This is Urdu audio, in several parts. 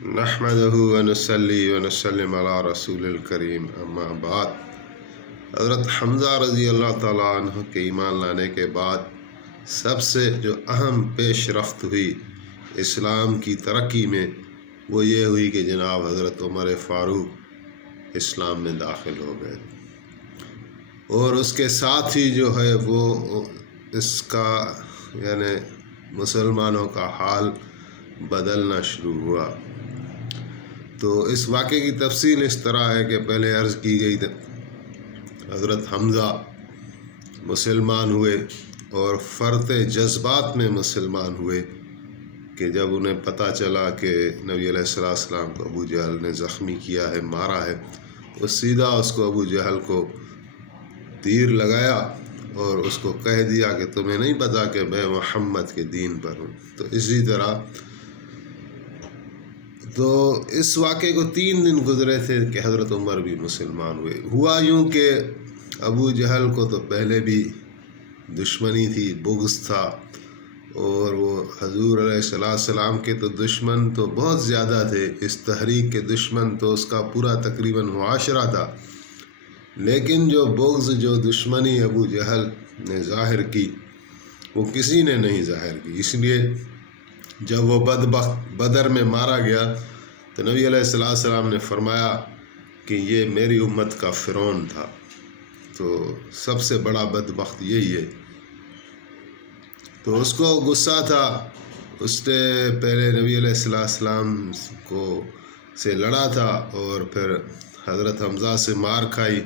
نحمدہ ونصلی ونسلم علی رسول الکریم اما بعد۔ حضرت حمزہ رضی اللہ تعالیٰ عنہ کے ایمان لانے کے بعد سب سے جو اہم پیش رفت ہوئی اسلام کی ترقی میں وہ یہ ہوئی کہ جناب حضرت عمر فاروق اسلام میں داخل ہو گئے، اور اس کے ساتھ ہی جو ہے وہ اس کا یعنی مسلمانوں کا حال بدلنا شروع ہوا۔ تو اس واقعے کی تفصیل اس طرح ہے کہ پہلے عرض کی گئی حضرت حمزہ مسلمان ہوئے اور فرط جذبات میں مسلمان ہوئے کہ جب انہیں پتہ چلا کہ نبی علیہ السلام کو ابو جہل نے زخمی کیا ہے، مارا ہے، تو سیدھا اس کو ابو جہل کو تیر لگایا اور اس کو کہہ دیا کہ تمہیں نہیں پتا کہ میں محمد کے دین پر ہوں۔ تو اسی طرح تو اس واقعے کو 3 دن گزرے تھے کہ حضرت عمر بھی مسلمان ہوئے۔ ہوا یوں کہ ابو جہل کو تو پہلے بھی دشمنی تھی، بغض تھا، اور وہ حضور علیہ السلام کے تو دشمن تو بہت زیادہ تھے، اس تحریک کے دشمن تو اس کا پورا تقریباً معاشرہ تھا، لیکن جو بغض، جو دشمنی ابو جہل نے ظاہر کی وہ کسی نے نہیں ظاہر کی۔ اس لیے جب وہ بدبخت بدر میں مارا گیا تو نبی علیہ السلام نے فرمایا کہ یہ میری امت کا فرعون تھا، تو سب سے بڑا بدبخت یہی ہے۔ تو اس کو غصہ تھا، اس نے پہلے نبی علیہ السلام کو سے لڑا تھا اور پھر حضرت حمزہ سے مار کھائی،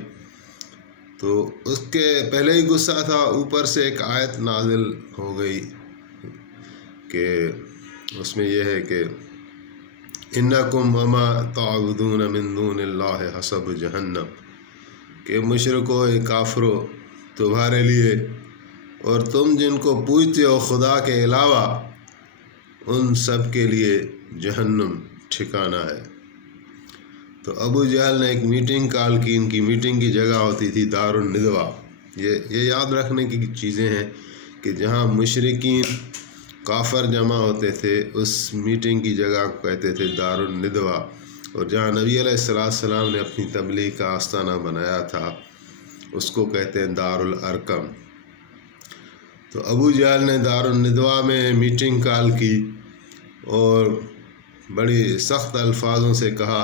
تو اس کے پہلے ہی غصہ تھا، اوپر سے ایک آیت نازل ہو گئی کہ اس میں یہ ہے کہ انکم وما تعبدون من دون اللہ حسب جہنم، کہ مشرکو، کافرو، تمہارے لیے اور تم جن کو پوجتے ہو خدا کے علاوہ ان سب کے لیے جہنم ٹھکانہ ہے۔ تو ابو جہل نے ایک میٹنگ کال کی، ان کی میٹنگ کی جگہ ہوتی تھی دار الندوہ۔ یہ یاد رکھنے کی چیزیں ہیں کہ جہاں مشرکین کافر جمع ہوتے تھے اس میٹنگ کی جگہ کو کہتے تھے دار الندوہ، اور جہاں نبی علیہ السلام نے اپنی تبلیغ کا آستانہ بنایا تھا اس کو کہتے ہیں دار الارقم۔ تو ابو جہل نے دار الندوہ میں میٹنگ کال کی اور بڑی سخت الفاظوں سے کہا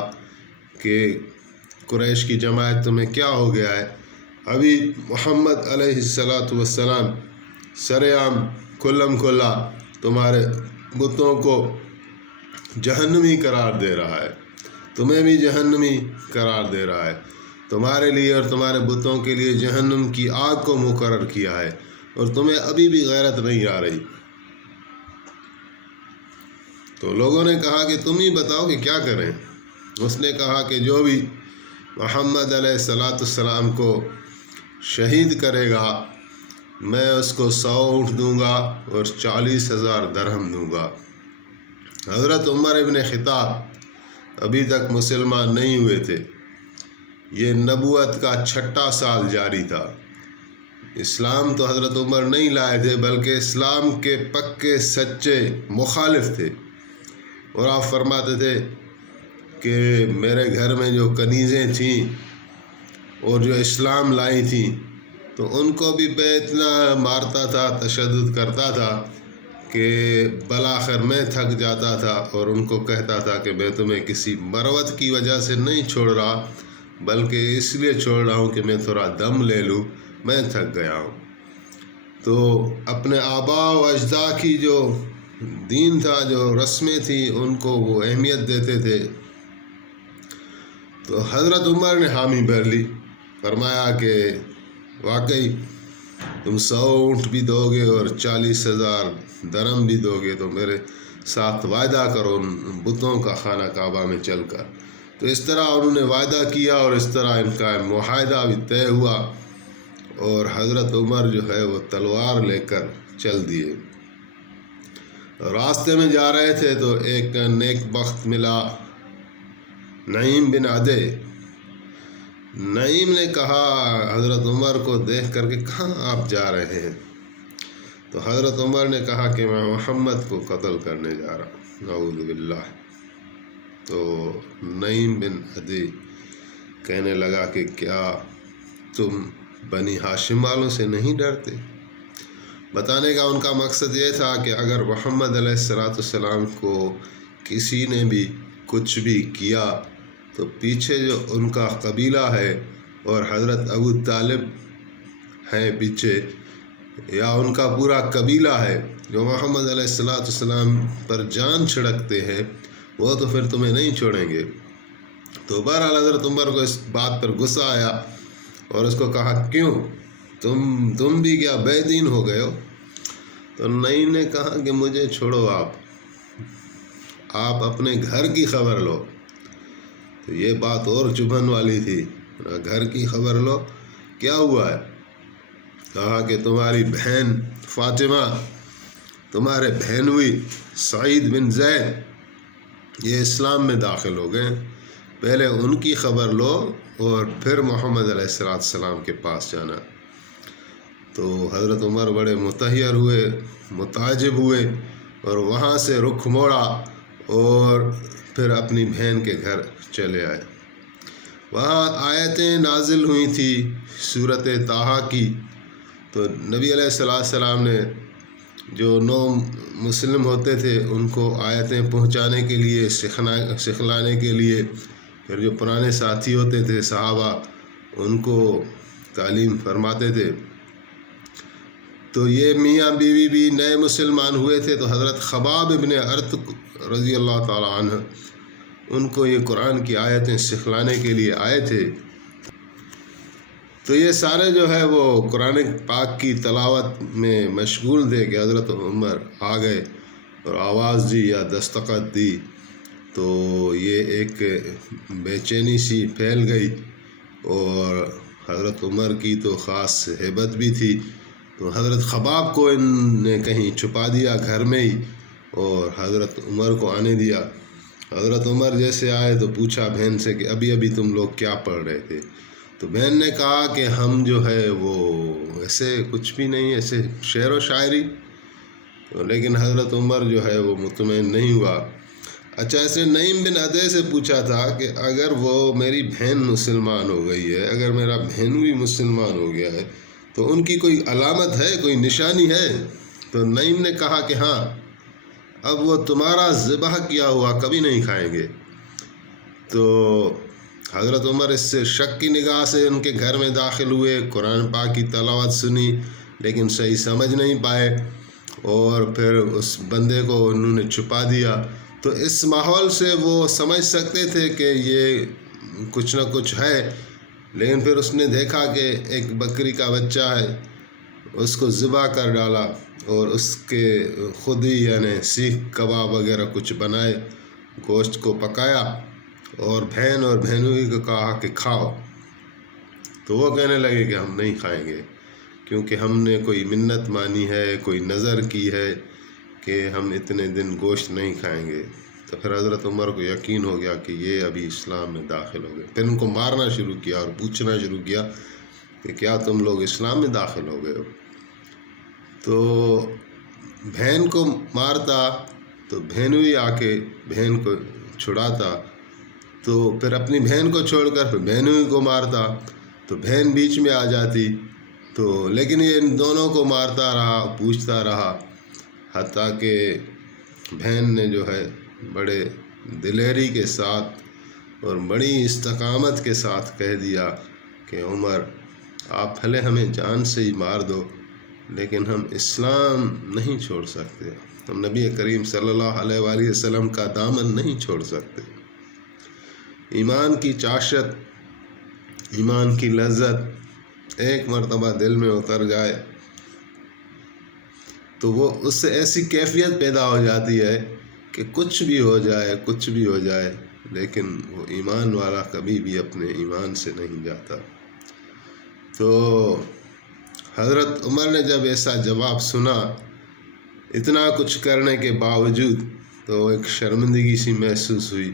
کہ قریش کی جماعت تمہیں کیا ہو گیا ہے؟ ابھی محمد علیہ السلام سر عام کھلم کھلا تمہارے بتوں کو جہنمی قرار دے رہا ہے، تمہیں بھی جہنمی قرار دے رہا ہے، تمہارے لیے اور تمہارے بتوں کے لیے جہنم کی آگ کو مقرر کیا ہے، اور تمہیں ابھی بھی غیرت نہیں آ رہی۔ تو لوگوں نے کہا کہ تم ہی بتاؤ کہ کیا کریں۔ اس نے کہا کہ جو بھی محمد علیہ السلام کو شہید کرے گا میں اس کو 100 اونٹ دوں گا اور 40,000 درہم دوں گا۔ حضرت عمر ابن خطاب ابھی تک مسلمان نہیں ہوئے تھے، یہ نبوت کا 6واں سال جاری تھا، اسلام تو حضرت عمر نہیں لائے تھے بلکہ اسلام کے پکے سچے مخالف تھے، اور آپ فرماتے تھے کہ میرے گھر میں جو کنیزیں تھیں اور جو اسلام لائی تھیں تو ان کو بھی میں اتنا مارتا تھا، تشدد کرتا تھا کہ بالآخر میں تھک جاتا تھا، اور ان کو کہتا تھا کہ میں تمہیں کسی مروت کی وجہ سے نہیں چھوڑ رہا بلکہ اس لیے چھوڑ رہا ہوں کہ میں تھوڑا دم لے لوں، میں تھک گیا ہوں۔ تو اپنے آباء و اجداد کی جو دین تھا، جو رسمیں تھیں، ان کو وہ اہمیت دیتے تھے۔ تو حضرت عمر نے حامی بھر لی، فرمایا کہ واقعی تم 100 اونٹ بھی دو گے اور 40,000 درہم بھی دو گے تو میرے ساتھ وعدہ کرو ان بتوں کا خانہ کعبہ میں چل کر۔ تو اس طرح انہوں نے وعدہ کیا اور اس طرح ان کا معاہدہ بھی طے ہوا، اور حضرت عمر جو ہے وہ تلوار لے کر چل دیے۔ راستے میں جا رہے تھے تو ایک نیک بخت ملا، نعیم بن عدی۔ نعیم نے کہا حضرت عمر کو دیکھ کر کہ کہاں آپ جا رہے ہیں؟ تو حضرت عمر نے کہا کہ میں محمد کو قتل کرنے جا رہا ہوں، نعوذ باللہ۔ تو نعیم بن عدی کہنے لگا کہ کیا تم بنی ہاشم والوں سے نہیں ڈرتے؟ بتانے کا ان کا مقصد یہ تھا کہ اگر محمد علیہ السلام کو کسی نے بھی کچھ بھی کیا تو پیچھے جو ان کا قبیلہ ہے اور حضرت ابو طالب ہیں پیچھے، یا ان کا پورا قبیلہ ہے جو محمد علیہ السلام پر جان چھڑکتے ہیں، وہ تو پھر تمہیں نہیں چھوڑیں گے۔ تو بہرحال حضرت عمر کو اس بات پر غصہ آیا اور اس کو کہا کیوں تم بھی کیا بے دین ہو گئے ہو؟ تو نعیم نے کہا کہ مجھے چھوڑو، آپ اپنے گھر کی خبر لو۔ تو یہ بات اور چبھن والی تھی، گھر کی خبر لو، کیا ہوا ہے؟ کہا کہ تمہاری بہن فاطمہ، تمہارے بہنوئی سعید بن زید یہ اسلام میں داخل ہو گئے، پہلے ان کی خبر لو اور پھر محمد علیہ السلام کے پاس جانا۔ تو حضرت عمر بڑے متحیر ہوئے، متعجب ہوئے اور وہاں سے رخ موڑا اور پھر اپنی بہن کے گھر چلے آئے۔ وہاں آیتیں نازل ہوئی تھی سورۃ طٰہٰ کی، تو نبی علیہ السلام نے جو نو مسلم ہوتے تھے ان کو آیتیں پہنچانے کے لیے، سکھلانے کے لیے، پھر جو پرانے ساتھی ہوتے تھے صحابہ ان کو تعلیم فرماتے تھے۔ تو یہ میاں بیوی بھی نئے مسلمان ہوئے تھے، تو حضرت خباب ابن ارت رضی اللہ تعالی عنہ ان کو یہ قرآن کی آیتیں سکھلانے کے لیے آئے تھے۔ تو یہ سارے جو ہے وہ قرآن پاک کی تلاوت میں مشغول تھے کہ حضرت عمر آ گئے اور آواز دی یا دستخط دی، تو یہ ایک بے چینی سی پھیل گئی اور حضرت عمر کی تو خاص ہیبت بھی تھی، تو حضرت خباب کو ان نے کہیں چھپا دیا گھر میں ہی اور حضرت عمر کو آنے دیا۔ حضرت عمر جیسے آئے تو پوچھا بہن سے کہ ابھی تم لوگ کیا پڑھ رہے تھے؟ تو بہن نے کہا کہ ہم جو ہے وہ ایسے کچھ بھی نہیں، ایسے شعر و شاعری۔ لیکن حضرت عمر جو ہے وہ مطمئن نہیں ہوا۔ اچھا، ایسے نعیم بن عدی سے پوچھا تھا کہ اگر وہ میری بہن مسلمان ہو گئی ہے، اگر میرا بہن بھی مسلمان ہو گیا ہے تو ان کی کوئی علامت ہے، کوئی نشانی ہے؟ تو نعیم نے کہا کہ ہاں، اب وہ تمہارا ذبح کیا ہوا کبھی نہیں کھائیں گے۔ تو حضرت عمر اس سے شک کی نگاہ سے ان کے گھر میں داخل ہوئے، قرآن پاک کی تلاوت سنی لیکن صحیح سمجھ نہیں پائے اور پھر اس بندے کو انہوں نے چھپا دیا۔ تو اس ماحول سے وہ سمجھ سکتے تھے کہ یہ کچھ نہ کچھ ہے، لیکن پھر اس نے دیکھا کہ ایک بکری کا بچہ ہے، اس کو ذبح کر ڈالا اور اس کے خود ہی یعنی سیخ کباب وغیرہ کچھ بنائے، گوشت کو پکایا اور بہن اور بہنوئی کو کہا کہ کھاؤ۔ تو وہ کہنے لگے کہ ہم نہیں کھائیں گے، کیونکہ ہم نے کوئی منت مانی ہے، کوئی نظر کی ہے کہ ہم اتنے دن گوشت نہیں کھائیں گے۔ تو پھر حضرت عمر کو یقین ہو گیا کہ یہ ابھی اسلام میں داخل ہو گئے۔ پھر ان کو مارنا شروع کیا اور پوچھنا شروع کیا کہ کیا تم لوگ اسلام میں داخل ہو گئے ہو؟ تو بہن کو مارتا تو بہنوئی آ کے بہن کو چھڑاتا، تو پھر اپنی بہن کو چھوڑ کر پھر بہنوئی کو مارتا تو بہن بیچ میں آ جاتی، تو لیکن یہ ان دونوں کو مارتا رہا، پوچھتا رہا، حتیٰ کہ بہن نے جو ہے بڑے دلیری کے ساتھ اور بڑی استقامت کے ساتھ کہہ دیا کہ عمر آپ بھلے ہمیں جان سے ہی مار دو لیکن ہم اسلام نہیں چھوڑ سکتے، ہم نبی کریم صلی اللہ علیہ وآلہ وسلم کا دامن نہیں چھوڑ سکتے۔ ایمان کی چاشت، ایمان کی لذت ایک مرتبہ دل میں اتر جائے تو وہ اس سے ایسی کیفیت پیدا ہو جاتی ہے کہ کچھ بھی ہو جائے لیکن وہ ایمان والا کبھی بھی اپنے ایمان سے نہیں جاتا۔ تو حضرت عمر نے جب ایسا جواب سنا، اتنا کچھ کرنے کے باوجود، تو ایک شرمندگی سی محسوس ہوئی۔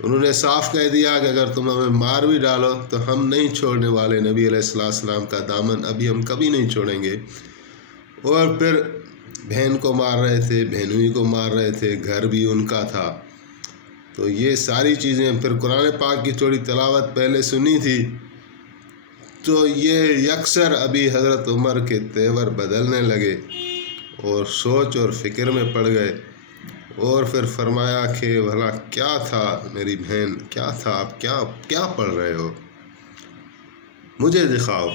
انہوں نے صاف کہہ دیا کہ اگر تم ہمیں مار بھی ڈالو تو ہم نہیں چھوڑنے والے نبی علیہ السلام کا دامن، ابھی ہم کبھی نہیں چھوڑیں گے۔ اور پھر بہن کو مار رہے تھے، بہنوئی کو مار رہے تھے، گھر بھی ان کا تھا، تو یہ ساری چیزیں پھر قرآن پاک کی تھوڑی تلاوت پہلے سنی تھی تو یہ یکسر ابھی حضرت عمر کے تیور بدلنے لگے اور سوچ اور فکر میں پڑ گئے، اور پھر فرمایا کہ بھلا کیا تھا میری بہن، کیا تھا، آپ کیا پڑھ رہے ہو، مجھے دکھاؤ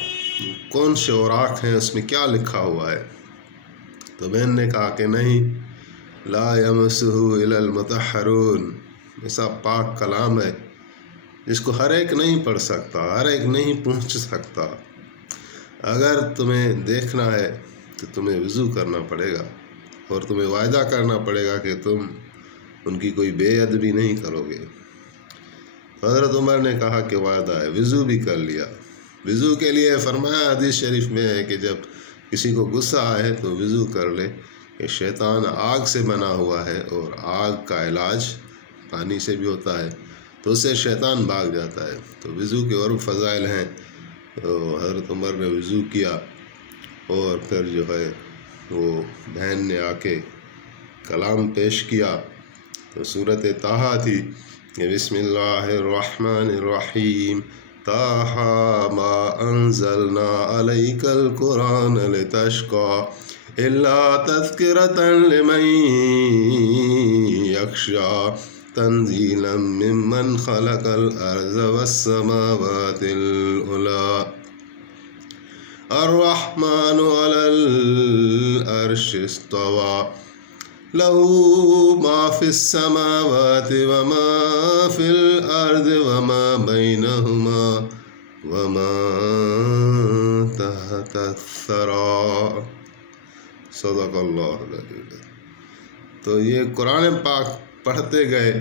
کون سے اوراق ہیں، اس میں کیا لکھا ہوا ہے؟ تو بہن نے کہا کہ نہیں، لا یمسہ الا المطہرون، ایسا پاک کلام ہے جس کو ہر ایک نہیں پڑھ سکتا، ہر ایک نہیں پہنچ سکتا، اگر تمہیں دیکھنا ہے تو تمہیں وضو کرنا پڑے گا اور تمہیں وعدہ کرنا پڑے گا کہ تم ان کی کوئی بے ادبی نہیں کرو گے۔ حضرت عمر نے کہا کہ وعدہ ہے، وضو بھی کر لیا۔ وضو کے لیے فرمایا حدیث شریف میں ہے کہ جب کسی کو غصہ آئے تو وضو کر لے، کہ شیطان آگ سے بنا ہوا ہے اور آگ کا علاج پانی سے بھی ہوتا ہے، تو اس سے شیطان بھاگ جاتا ہے۔ تو وضو کے اور فضائل ہیں، تو حضرت عمر نے وضو کیا اور پھر جو ہے وہ بہن نے آ کے کلام پیش کیا، تو سورۃ طٰہٰ تھی کہ بسم اللہ الرحمن الرحیم، طٰہٰ ما انزلنا علیک القرآن لتشقى الا تذکرۃ لمن یخشیٰ تنزیلا ممن خلق الارض والسماوات العلی الرحمن علی العرش استوى له ما في السماوات وما في الأرض وما بينهما وما تحت الثرى، صدق اللہ العظیم۔ تو یہ قرآن پاک پڑھتے گئے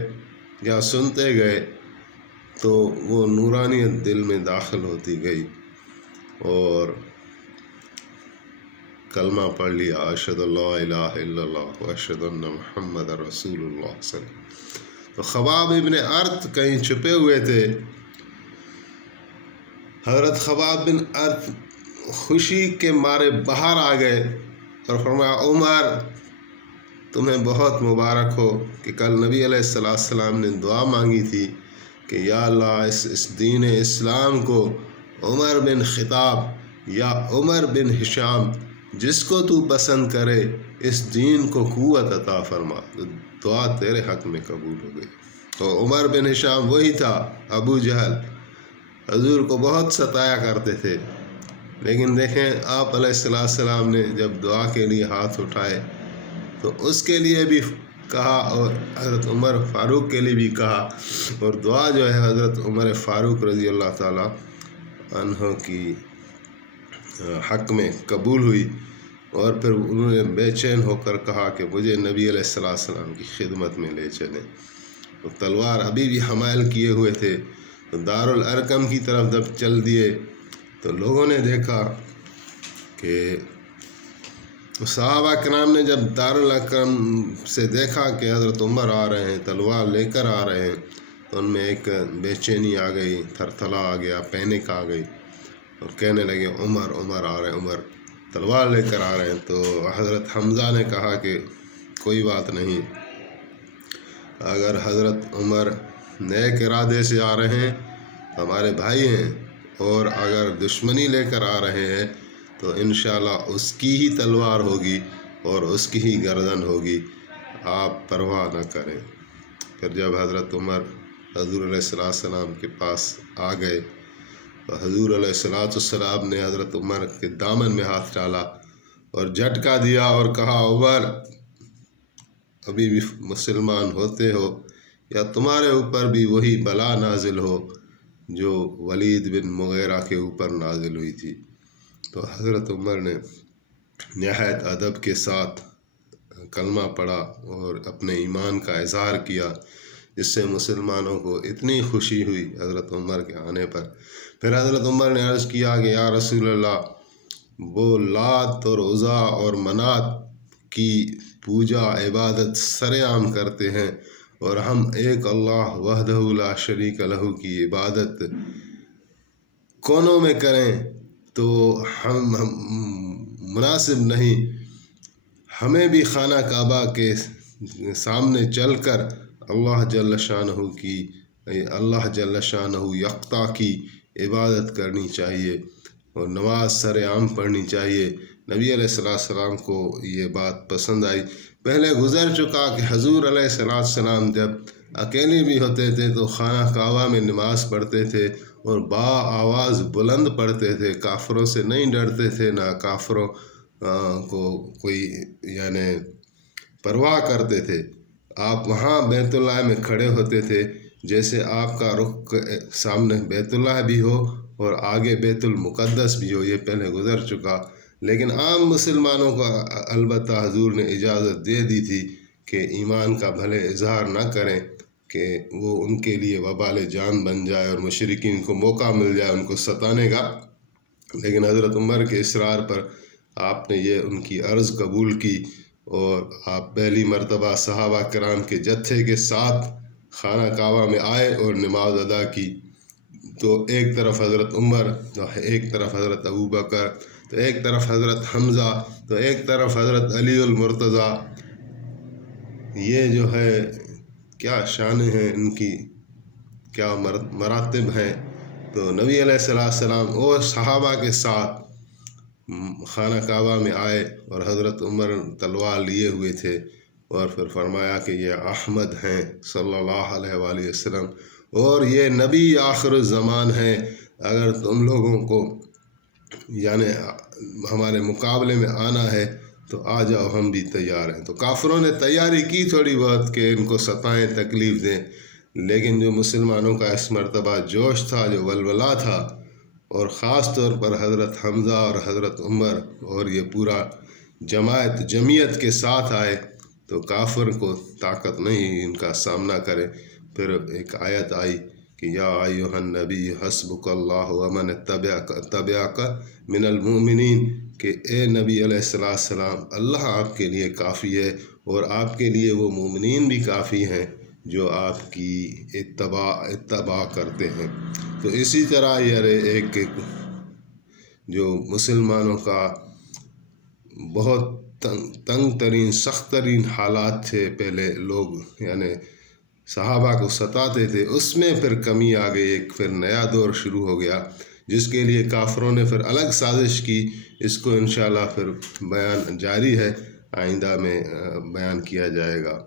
یا سنتے گئے تو وہ نورانیت دل میں داخل ہوتی گئی، اور کلمہ پڑھ لیا، اشہد اللہ الہ الا اللہ و اشہد ان محمد رسول اللہ صلی اللہ علیہ وسلم۔ تو خباب ابن ارت کہیں چھپے ہوئے تھے، حضرت خباب بن ارت خوشی کے مارے باہر آ گئے اور فرمایا عمر تمہیں بہت مبارک ہو کہ کل نبی علیہ السلام نے دعا مانگی تھی کہ یا اللہ اس دین اسلام کو عمر بن خطاب یا عمر بن ہشام جس کو تو پسند کرے اس دین کو قوت عطا فرما۔ دعا تیرے حق میں قبول ہو گئی۔ تو عمر بن ہشام وہی تھا، ابو جہل، حضور کو بہت ستایا کرتے تھے، لیکن دیکھیں آپ علیہ السلام نے جب دعا کے لیے ہاتھ اٹھائے تو اس کے لیے بھی کہا اور حضرت عمر فاروق کے لیے بھی کہا، اور دعا جو ہے حضرت عمر فاروق رضی اللہ تعالی عنہ کی حق میں قبول ہوئی، اور پھر انہوں نے بے چین ہو کر کہا کہ مجھے نبی علیہ السلام کی خدمت میں لے چلیں۔ وہ تلوار ابھی بھی حمائل کیے ہوئے تھے، تو دارالارقم کی طرف جب چل دیے تو لوگوں نے دیکھا کہ صحابہ کرام نے جب دارالارقم سے دیکھا کہ حضرت عمر آ رہے ہیں، تلوار لے کر آ رہے ہیں، تو ان میں ایک بے چینی آ گئی، تھرتھلا آ گیا، پینک آ گئی، اور کہنے لگے عمر آ رہے ہیں، عمر تلوار لے کر آ رہے ہیں۔ تو حضرت حمزہ نے کہا کہ کوئی بات نہیں، اگر حضرت عمر نیک ارادے سے آ رہے ہیں ہمارے بھائی ہیں، اور اگر دشمنی لے کر آ رہے ہیں تو انشاءاللہ اس کی ہی تلوار ہوگی اور اس کی ہی گردن ہوگی، آپ پرواہ نہ کریں۔ پھر جب حضرت عمر حضور علیہ السلام کے پاس آ گئے تو حضور علیہ السلام نے حضرت عمر کے دامن میں ہاتھ ڈالا اور جھٹکا دیا اور کہا عمر ابھی بھی مسلمان ہوتے ہو یا تمہارے اوپر بھی وہی بلا نازل ہو جو ولید بن مغیرہ کے اوپر نازل ہوئی تھی۔ تو حضرت عمر نے نہایت ادب کے ساتھ کلمہ پڑھا اور اپنے ایمان کا اظہار کیا، جس سے مسلمانوں کو اتنی خوشی ہوئی حضرت عمر کے آنے پر۔ پھر حضرت عمر نے عرض کیا کہ یا رسول اللہ، وہ لات اور عزیٰ اور منات کی پوجا عبادت سر عام کرتے ہیں، اور ہم ایک اللہ وحدہ لا شریک لہ کی عبادت کونوں میں کریں تو ہم مناسب نہیں، ہمیں بھی خانہ کعبہ کے سامنے چل کر اللہ جل شانہ یکتا کی عبادت کرنی چاہیے اور نماز سر عام پڑھنی چاہیے۔ نبی علیہ السلام کو یہ بات پسند آئی۔ پہلے گزر چکا کہ حضور علیہ السلام جب اکیلے بھی ہوتے تھے تو خانہ کعبہ میں نماز پڑھتے تھے اور با آواز بلند پڑھتے تھے، کافروں سے نہیں ڈرتے تھے، نہ کافروں کو کوئی یعنی پرواہ کرتے تھے۔ آپ وہاں بیت اللہ میں کھڑے ہوتے تھے، جیسے آپ کا رخ سامنے بیت اللہ بھی ہو اور آگے بیت المقدس بھی ہو، یہ پہلے گزر چکا۔ لیکن عام مسلمانوں کا البتہ حضور نے اجازت دے دی تھی کہ ایمان کا بھلے اظہار نہ کریں کہ وہ ان کے لیے وبال جان بن جائے اور مشرکین کو موقع مل جائے ان کو ستانے کا۔ لیکن حضرت عمر کے اصرار پر آپ نے یہ ان کی عرض قبول کی اور آپ پہلی مرتبہ صحابہ کرام کے جتھے کے ساتھ خانہ کعبہ میں آئے اور نماز ادا کی۔ تو ایک طرف حضرت عمر، تو ایک طرف حضرت ابوبکر، تو ایک طرف حضرت حمزہ، تو ایک طرف حضرت علی المرتضیٰ۔ یہ جو ہے کیا شان ہے ان کی، کیا مراتب ہیں۔ تو نبی علیہ السلام اور صحابہ کے ساتھ خانہ کعبہ میں آئے اور حضرت عمر تلوار لیے ہوئے تھے اور پھر فرمایا کہ یہ احمد ہیں صلی اللہ علیہ وآلہ وسلم اور یہ نبی آخر الزمان ہیں، اگر تم لوگوں کو یعنی ہمارے مقابلے میں آنا ہے تو آ جاؤ، ہم بھی تیار ہیں۔ تو کافروں نے تیاری کی تھوڑی بہت کہ ان کو ستائیں، تکلیف دیں، لیکن جو مسلمانوں کا اس مرتبہ جوش تھا، جو ولولہ تھا، اور خاص طور پر حضرت حمزہ اور حضرت عمر اور یہ پورا جمعیت کے ساتھ آئے تو کافر کو طاقت نہیں ان کا سامنا کرے۔ پھر ایک آیت آئی کہ یا ایھا النبی حسبک اللہ ومن اتبعک من المؤمنین، کہ اے نبی علیہ السلام اللہ آپ کے لیے کافی ہے اور آپ کے لیے وہ مومنین بھی کافی ہیں جو آپ کی اتباع کرتے ہیں۔ تو اسی طرح یہ ایک جو مسلمانوں کا بہت تنگ ترین سخت ترین حالات تھے، پہلے لوگ یعنی صحابہ کو ستاتے تھے، اس میں پھر کمی آ گئی، ایک پھر نیا دور شروع ہو گیا جس کے لیے کافروں نے پھر الگ سازش کی۔ اس کو انشاءاللہ پھر بیان جاری ہے، آئندہ میں بیان کیا جائے گا۔